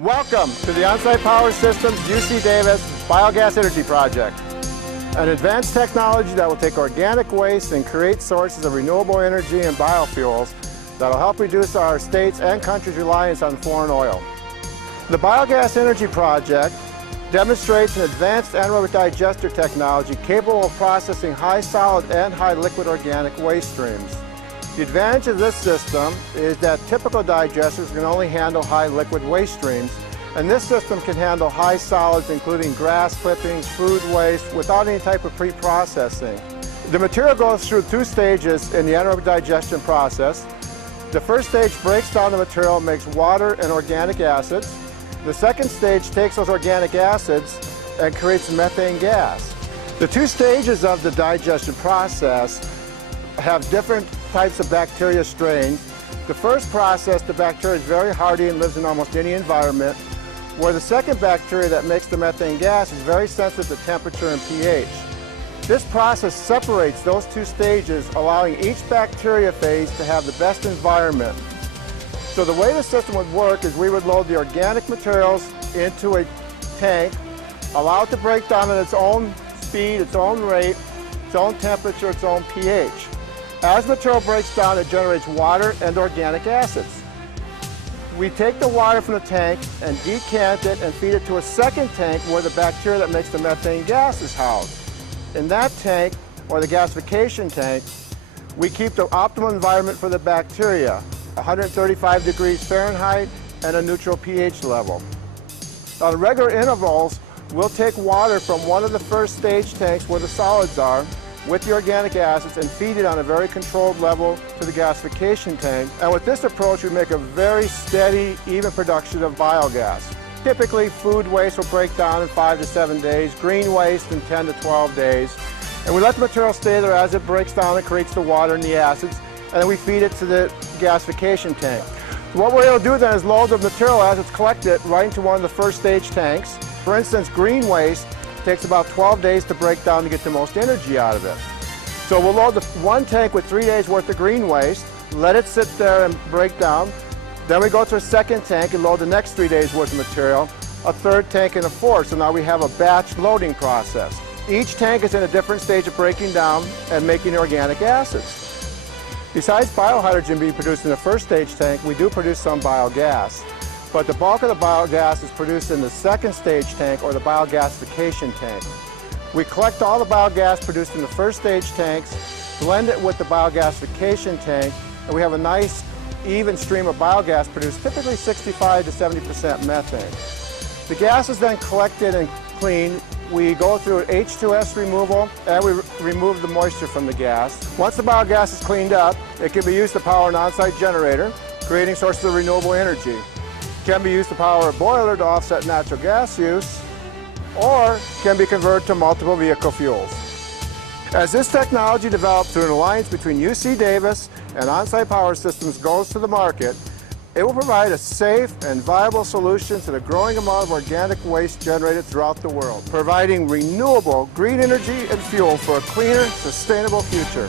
Welcome to the On-Site Power Systems UC Davis Biogas Energy Project, an advanced technology that will take organic waste and create sources of renewable energy and biofuels that will help reduce our state's and country's reliance on foreign oil. The Biogas Energy Project demonstrates an advanced anaerobic digester technology capable of processing high solid and high liquid organic waste streams. The advantage of this system is that typical digesters can only handle high liquid waste streams, and this system can handle high solids including grass clippings, food waste, without any type of pre-processing. The material goes through two stages in the anaerobic digestion process. The first stage breaks down the material and makes water and organic acids. The second stage takes those organic acids and creates methane gas. The two stages of the digestion process have different types of bacteria strains. The first process, the bacteria is very hardy and lives in almost any environment, where the second bacteria that makes the methane gas is very sensitive to temperature and pH. This process separates those two stages, allowing each bacteria phase to have the best environment. So the way the system would work is we would load the organic materials into a tank, allow it to break down at its own speed, its own rate, its own temperature, its own pH. As material breaks down, it generates water and organic acids. We take the water from the tank and decant it and feed it to a second tank where the bacteria that makes the methane gas is housed. In that tank, or the gasification tank, we keep the optimal environment for the bacteria, 135 degrees Fahrenheit and a neutral pH level. On regular intervals, we'll take water from one of the first stage tanks where the solids are with the organic acids and feed it on a very controlled level to the gasification tank. And with this approach, we make a very steady, even production of biogas. Typically, food waste will break down in 5 to 7 days, green waste in 10 to 12 days. And we let the material stay there as it breaks down and creates the water and the acids, and then we feed it to the gasification tank. What we're able to do then is load the material as it's collected right into one of the first stage tanks. For instance, green waste takes about 12 days to break down to get the most energy out of it. So we'll load the one tank with 3 days worth of green waste, let it sit there and break down. Then we go to a second tank and load the next 3 days worth of material, a third tank and a fourth. So now we have a batch loading process. Each tank is in a different stage of breaking down and making organic acids. Besides biohydrogen being produced in the first stage tank, we do produce some biogas. But the bulk of the biogas is produced in the second stage tank, or the biogasification tank. We collect all the biogas produced in the first stage tanks, blend it with the biogasification tank, and we have a nice even stream of biogas produced, typically 65 to 70% methane. The gas is then collected and cleaned. We go through H2S removal and we remove the moisture from the gas. Once the biogas is cleaned up, it can be used to power an on-site generator, creating sources of renewable energy. It can be used to power a boiler to offset natural gas use, or can be converted to multiple vehicle fuels. As this technology developed through an alliance between UC Davis and On-Site Power Systems goes to the market, it will provide a safe and viable solution to the growing amount of organic waste generated throughout the world, providing renewable green energy and fuel for a cleaner, sustainable future.